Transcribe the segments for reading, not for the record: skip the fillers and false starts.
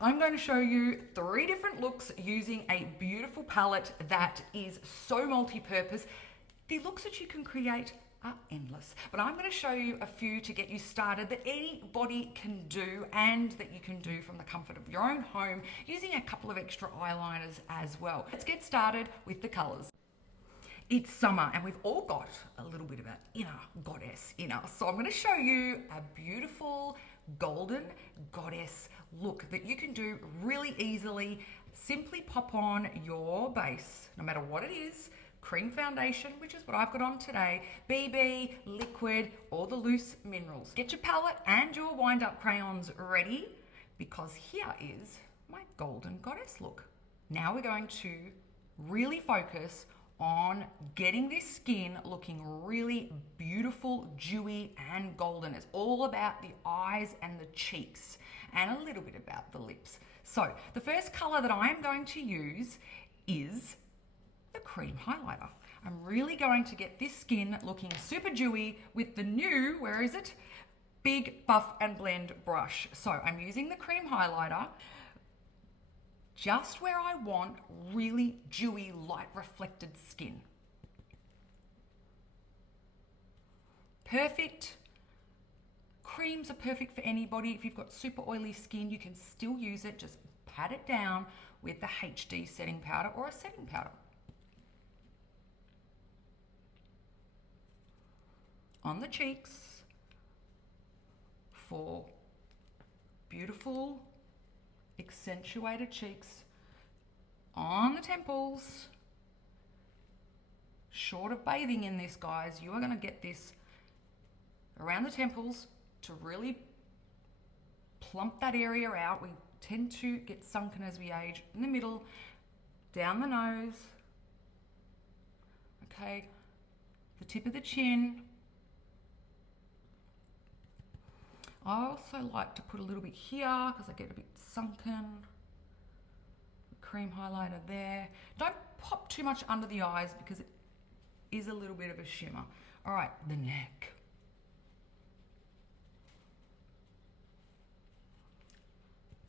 I'm going to show you 3 different looks using a beautiful palette that is so multi-purpose. The looks that you can create are endless, but I'm going to show you a few to get you started that anybody can do and that you can do from the comfort of your own home using a couple of extra eyeliners as well. Let's get started with the colors. It's summer and we've all got a little bit of an inner goddess in us. So I'm going to show you a beautiful golden goddess look that you can do really easily. Simply pop on your base, no matter what it is, cream foundation, which is what I've got on today, BB, liquid, or the loose minerals. Get your palette and your wind up crayons ready because here is my golden goddess look. Now we're going to really focus on getting this skin looking really beautiful, dewy, and golden. It's all about the eyes and the cheeks and a little bit about the lips. So the first color that I am going to use is the cream highlighter. I'm really going to get this skin looking super dewy with the new, where is it? Big Buff and Blend brush. So I'm using the cream highlighter just where I want really dewy, light reflected skin. Perfect. Creams are perfect for anybody. If you've got super oily skin, you can still use it. Just pat it down with the HD setting powder or a setting powder. On the cheeks for beautiful, accentuated cheeks. On the temples. Short of bathing in this, guys, you are going to get this around the temples to really plump that area out. We tend to get sunken as we age. In the middle, down the nose, okay, the tip of the chin. I also like to put a little bit here because I get a bit sunken. Cream highlighter there. Don't pop too much under the eyes because it is a little bit of a shimmer. All right, the neck.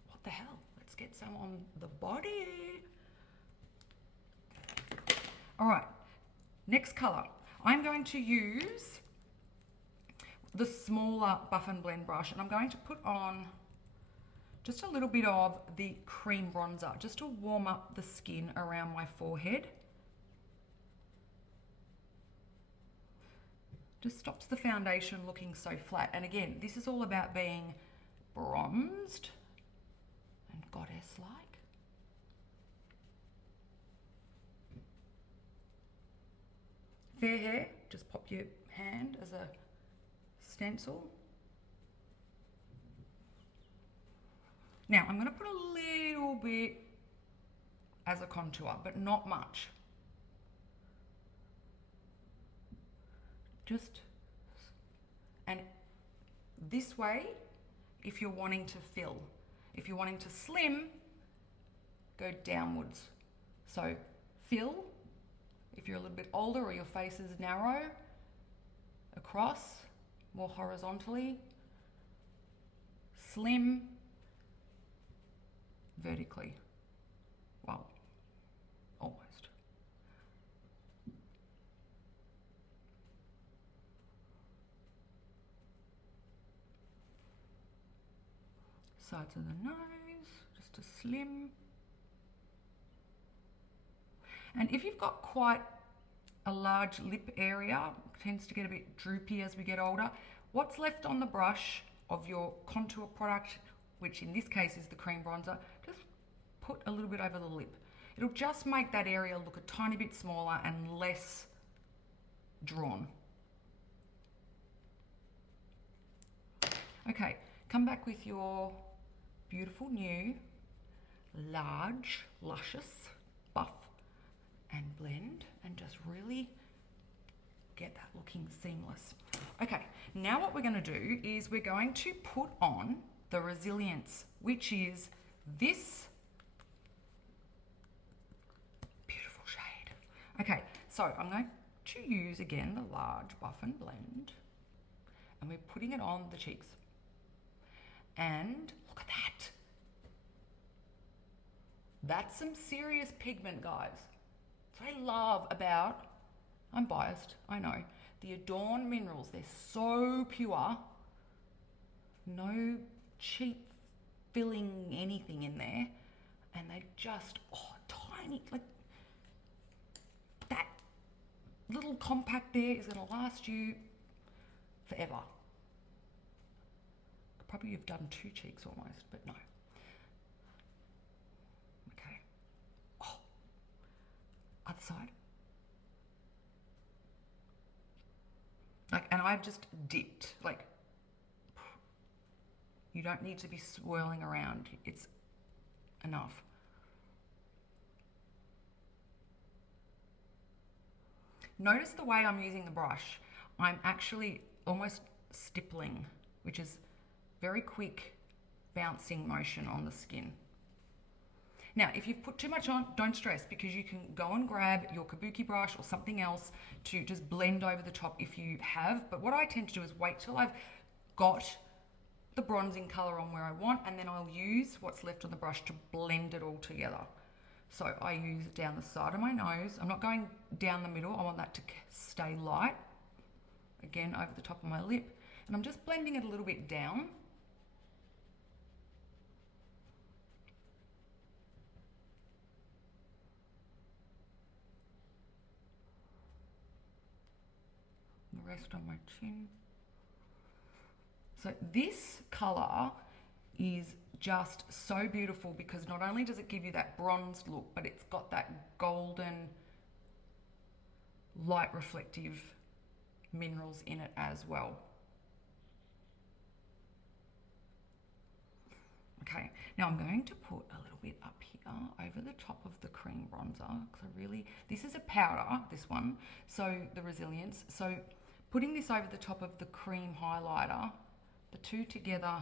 What the hell? Let's get some on the body. All right, next color. I'm going to use the smaller Buff and Blend brush, and I'm going to put on just a little bit of the cream bronzer just to warm up the skin around my forehead. Just stops the foundation looking so flat. And again, this is all about being bronzed and goddess-like. Fair hair, just pop your hand as a stencil. Now I'm going to put a little bit as a contour, but not much. Just, and this way, if you're wanting to fill. If you're wanting to slim, go downwards. So fill, if you're a little bit older or your face is narrow, across, more horizontally, slim, vertically. Well, almost. Sides of the nose, just a slim. And if you've got quite a large lip area, it tends to get a bit droopy as we get older, what's left on the brush of your contour product, which in this case is the cream bronzer, just put a little bit over the lip. It'll just make that area look a tiny bit smaller and less drawn. Okay, come back with your beautiful new, large, luscious Buff and Blend and just really get that looking seamless. Okay, now what we're going to do is we're going to put on the Resilience, which is this beautiful shade. Okay, so I'm going to use again the large Buff and Blend, and we're putting it on the cheeks. And look at that. That's some serious pigment, guys. So I love about, I'm biased, I know, the Adorn minerals. They're so pure. No cheap filling anything in there. And they just, tiny, like that little compact there is going to last you forever. Probably you've done 2 cheeks almost, but no. Okay. Oh, other side. Like, and I've just dipped, like, you don't need to be swirling around. It's enough. Notice the way I'm using the brush. I'm actually almost stippling, which is very quick bouncing motion on the skin. Now, if you've put too much on, don't stress, because you can go and grab your kabuki brush or something else to just blend over the top if you have. But what I tend to do is wait till I've got the bronzing color on where I want, and then I'll use what's left on the brush to blend it all together. So I use it down the side of my nose. I'm not going down the middle. I want that to stay light. Again, over the top of my lip. And I'm just blending it a little bit down. The rest on my chin. So this color is just so beautiful because not only does it give you that bronzed look, but it's got that golden light reflective minerals in it as well. Okay, now I'm going to put a little bit up here over the top of the cream bronzer because this is a powder, this one, so the Resilience. So putting this over the top of the cream highlighter, the two together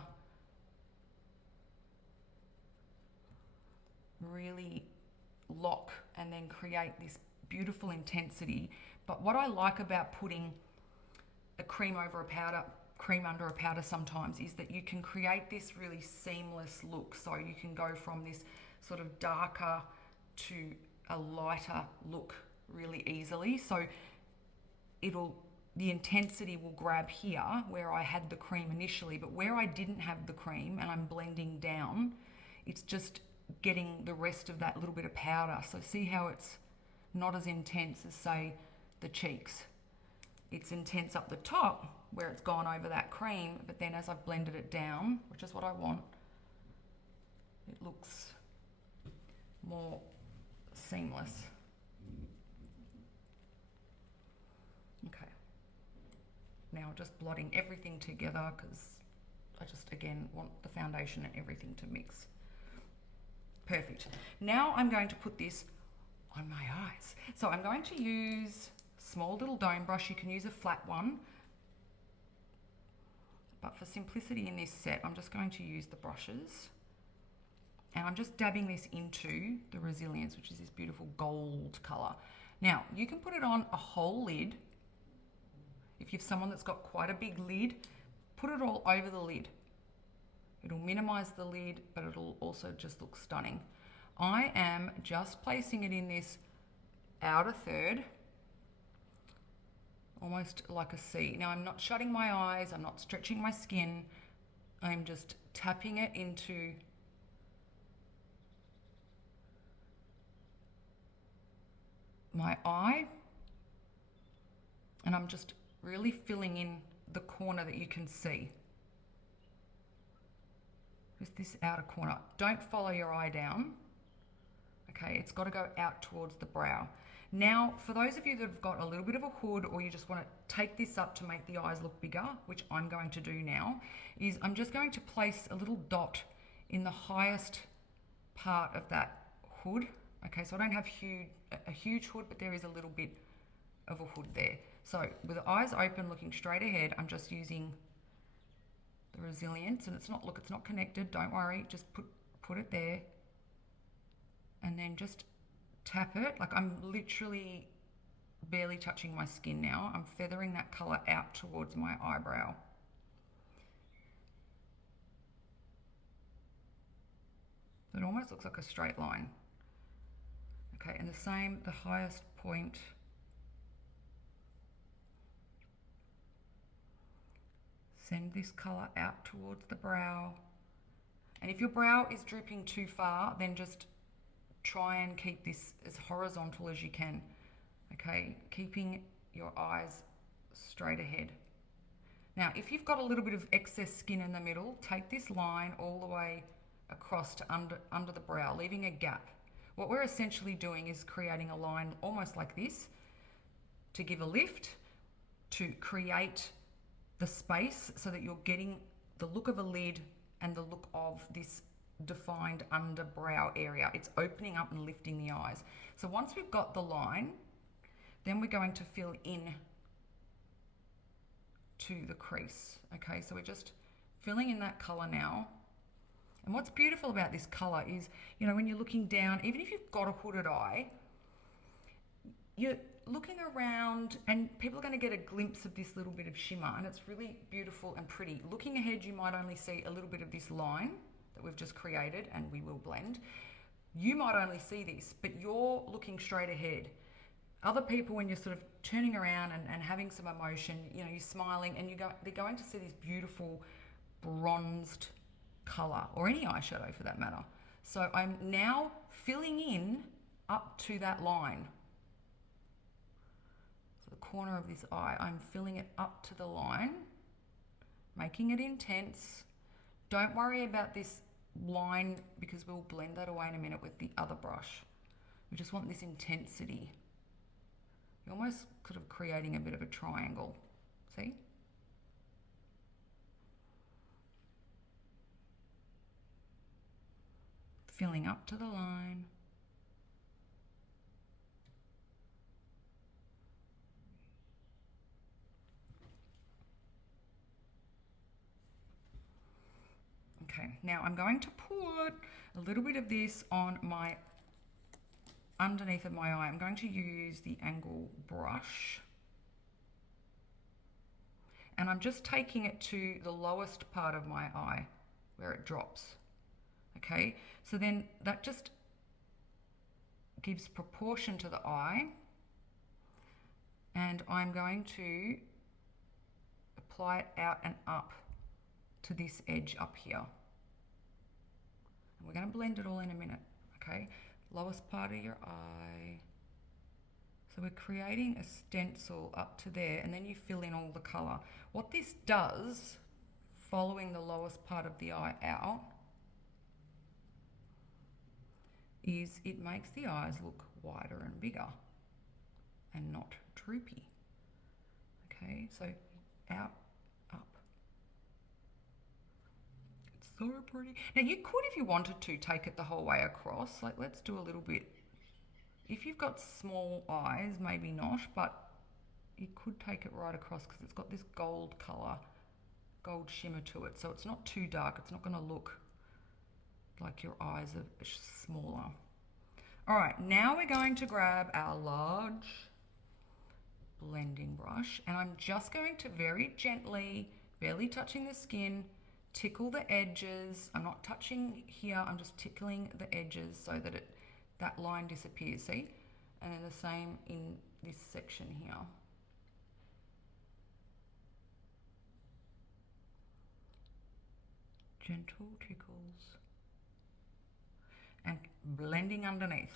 really lock and then create this beautiful intensity. But what I like about putting a cream over a powder, cream under a powder sometimes, is that you can create this really seamless look. So you can go from this sort of darker to a lighter look really easily. So the intensity will grab here where I had the cream initially, but where I didn't have the cream and I'm blending down, it's just getting the rest of that little bit of powder. So see how it's not as intense as, say, the cheeks. It's intense up the top where it's gone over that cream, but then as I've blended it down, which is what I want, it looks more seamless. Okay. Now just blotting everything together because I just, again, want the foundation and everything to mix. Perfect. Now I'm going to put this on my eyes. So I'm going to use a small little dome brush. You can use a flat one. But for simplicity in this set, I'm just going to use the brushes. And I'm just dabbing this into the Resilience, which is this beautiful gold color. Now, you can put it on a whole lid. If you're someone that's got quite a big lid, put it all over the lid. It'll minimize the lid, but it'll also just look stunning. I am just placing it in this outer third, almost like a C. Now I'm not shutting my eyes, I'm not stretching my skin. I'm just tapping it into my eye, and I'm just really filling in the corner that you can see. Just this outer corner. Don't follow your eye down. Okay, it's got to go out towards the brow. Now, for those of you that have got a little bit of a hood, or you just want to take this up to make the eyes look bigger, which I'm going to do now, is I'm just going to place a little dot in the highest part of that hood. Okay, so I don't have a huge hood, but there is a little bit of a hood there. So with the eyes open, looking straight ahead, I'm just using the Resilience, and it's not connected, don't worry, just put it there, and then just tap it. Like I'm literally barely touching my skin now. I'm feathering that color out towards my eyebrow. It almost looks like a straight line. Okay, and the same, the highest point. Send this colour out towards the brow. And if your brow is drooping too far, then just try and keep this as horizontal as you can. Okay, keeping your eyes straight ahead. Now, if you've got a little bit of excess skin in the middle, take this line all the way across to under the brow, leaving a gap. What we're essentially doing is creating a line almost like this to give a lift, to create the space so that you're getting the look of a lid and the look of this defined underbrow area. It's opening up and lifting the eyes. So once we've got the line, then we're going to fill in to the crease. Okay, so we're just filling in that color now. And what's beautiful about this color is, you know, when you're looking down, even if you've got a hooded eye, you're looking around and people are going to get a glimpse of this little bit of shimmer, and it's really beautiful and pretty. Looking ahead, you might only see a little bit of this line that we've just created, and we will blend. You might only see this, but you're looking straight ahead. Other people, when you're sort of turning around and having some emotion, you know, you're smiling and they're going to see this beautiful bronzed color, or any eyeshadow for that matter. So I'm now filling in up to that line. So the corner of this eye, I'm filling it up to the line, making it intense. Don't worry about this line because we'll blend that away in a minute with the other brush. We just want this intensity. You're almost sort of creating a bit of a triangle, see? Filling up to the line. Okay, now I'm going to put a little bit of this on my underneath of my eye. I'm going to use the angle brush, and I'm just taking it to the lowest part of my eye where it drops. Okay, so then that just gives proportion to the eye, and I'm going to apply it out and up to this edge up here. And we're going to blend it all in a minute. Okay, lowest part of your eye. So we're creating a stencil up to there, and then you fill in all the color. What this does, following the lowest part of the eye out, is it makes the eyes look wider and bigger and not droopy. Okay, so out, up. It's so pretty. Now you could, if you wanted to, take it the whole way across. Like, let's do a little bit. If you've got small eyes, maybe not, but you could take it right across because it's got this gold color, gold shimmer to it. So it's not too dark. It's not going to look like your eyes are smaller. All right, now we're going to grab our large blending brush, and I'm just going to very gently, barely touching the skin, tickle the edges. I'm not touching here, I'm just tickling the edges so that that line disappears, see? And then the same in this section here. Gentle tickles. And blending underneath.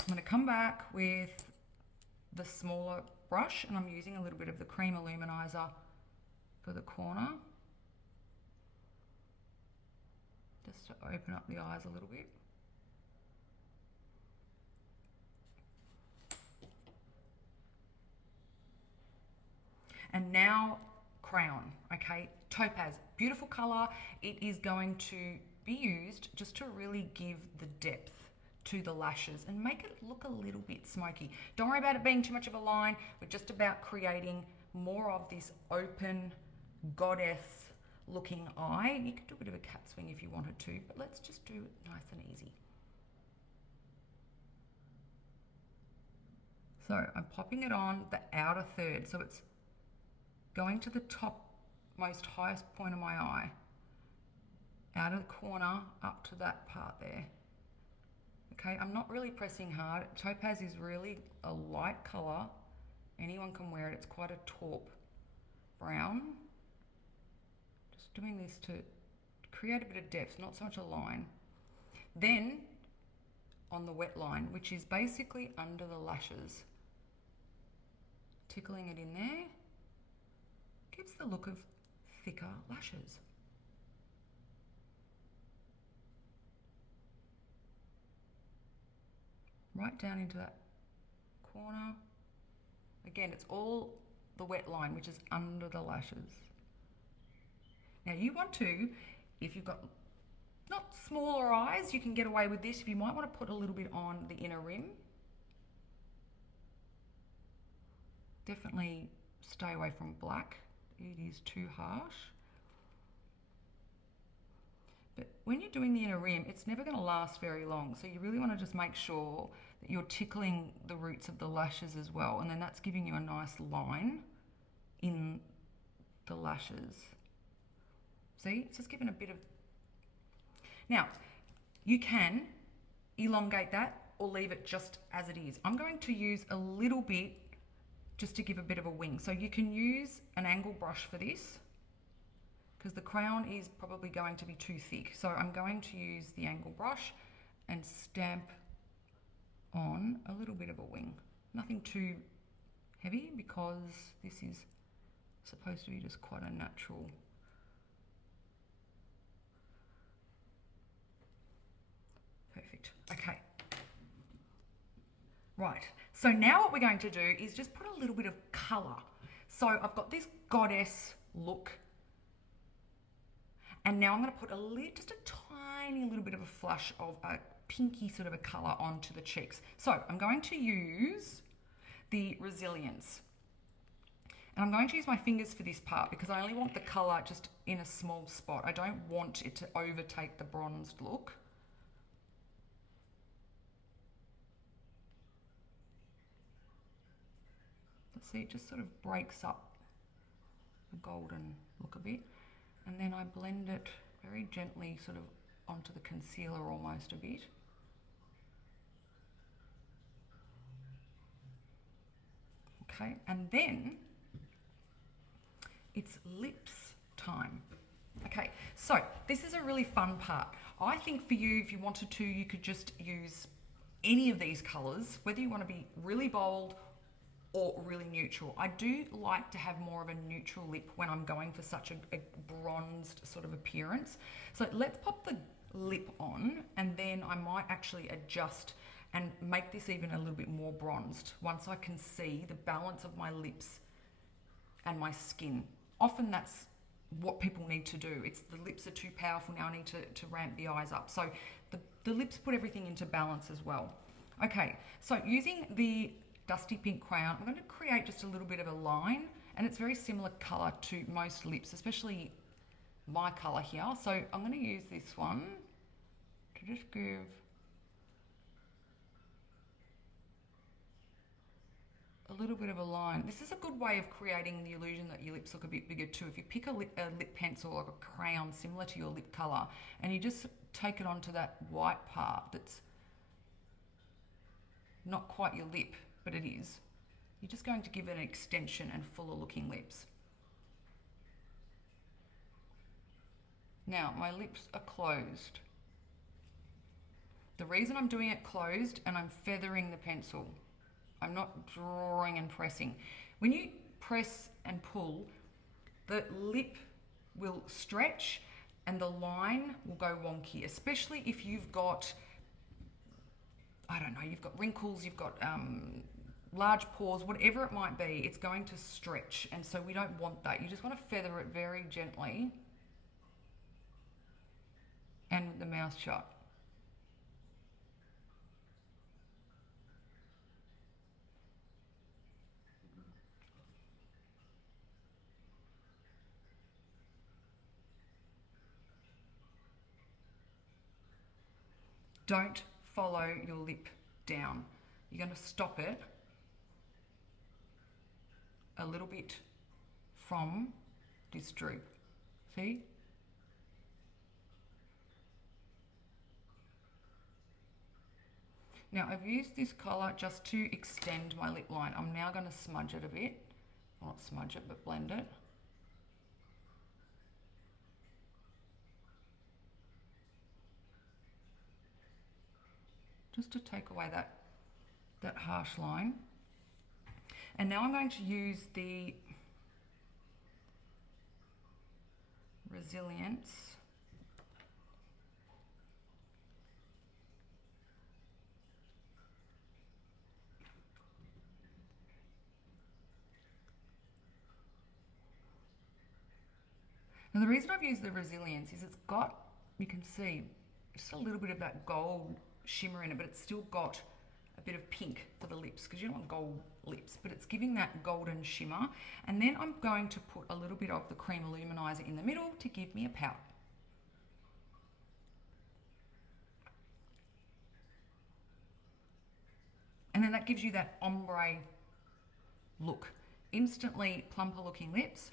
I'm going to come back with the smaller brush, and I'm using a little bit of the cream illuminizer for the corner, just to open up the eyes a little bit. And now Crayon, okay? Topaz, beautiful color. It is going to be used just to really give the depth to the lashes and make it look a little bit smoky. Don't worry about it being too much of a line. We're just about creating more of this open goddess looking eye. You could do a bit of a cat swing if you wanted to, but let's just do it nice and easy. So I'm popping it on the outer third. So it's going to the top most highest point of my eye, out of the corner up to that part there. Okay, I'm not really pressing hard. Topaz is really a light colour. Anyone can wear it. It's quite a taupe brown. Just doing this to create a bit of depth, not so much a line. Then on the wet line, which is basically under the lashes, tickling it in there gives the look of thicker lashes. Right down into that corner. Again, it's all the wet line, which is under the lashes. Now you want to, if you've got not smaller eyes, you can get away with this. If you might want to put a little bit on the inner rim. Definitely stay away from black. It is too harsh. But when you're doing the inner rim, it's never going to last very long. So you really want to just make sure that you're tickling the roots of the lashes as well. And then that's giving you a nice line in the lashes. See, it's just giving a bit of... Now, you can elongate that or leave it just as it is. I'm going to use a little bit just to give a bit of a wing. So you can use an angle brush for this, because the crayon is probably going to be too thick. So I'm going to use the angle brush and stamp on a little bit of a wing. Nothing too heavy, because this is supposed to be just quite a natural. Perfect. Okay. Right. So now what we're going to do is just put a little bit of colour. So I've got this goddess look. And now I'm going to put just a tiny little bit of a flush of a pinky sort of a colour onto the cheeks. So I'm going to use the Resilience. And I'm going to use my fingers for this part because I only want the colour just in a small spot. I don't want it to overtake the bronzed look. See, it just sort of breaks up the golden look a bit. And then I blend it very gently sort of onto the concealer almost a bit. Okay, and then it's lips time. Okay, so this is a really fun part. I think for you, if you wanted to, you could just use any of these colours, whether you want to be really bold or really neutral. I do like to have more of a neutral lip when I'm going for such a bronzed sort of appearance. So let's pop the lip on, and then I might actually adjust and make this even a little bit more bronzed once I can see the balance of my lips and my skin. Often that's what people need to do. It's the lips are too powerful now, I need to ramp the eyes up. So the lips put everything into balance as well. Okay, so using the Dusty Pink crayon, I'm going to create just a little bit of a line, and it's very similar colour to most lips, especially my colour here. So I'm going to use this one to just give a little bit of a line. This is a good way of creating the illusion that your lips look a bit bigger too. If you pick a lip pencil or a crayon similar to your lip colour, and you just take it onto that white part that's not quite your lip, but it is, you're just going to give it an extension and fuller looking lips. Now, my lips are closed. The reason I'm doing it closed, and I'm feathering the pencil, I'm not drawing and pressing. When you press and pull, the lip will stretch and the line will go wonky, especially if you've got, I don't know, you've got wrinkles, you've got large pores, whatever it might be, it's going to stretch, and so we don't want that. You just want to feather it very gently and with the mouth shut. Don't follow your lip down. You're going to stop it a little bit from this droop. See? Now I've used this colour just to extend my lip line. I'm now going to smudge it a bit. Well, not smudge it, but blend it. Just to take away that harsh line. And now I'm going to use the Resilience Now the reason I've used the Resilience is it's got, you can see, just a little bit of that gold shimmer in it, but it's still got a bit of pink for the lips because you don't want gold lips, but it's giving that golden shimmer. And then I'm going to put a little bit of the cream luminizer in the middle to give me a pout. And then that gives you that ombre look. Instantly plumper looking lips,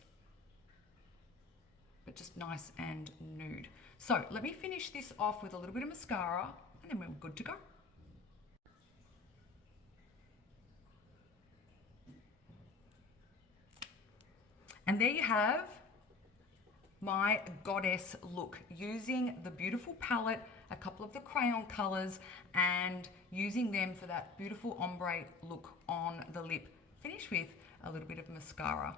but just nice and nude. So let me finish this off with a little bit of mascara and then we're good to go. And there you have my goddess look, using the beautiful palette, a couple of the crayon colors, and using them for that beautiful ombre look on the lip, finished with a little bit of mascara.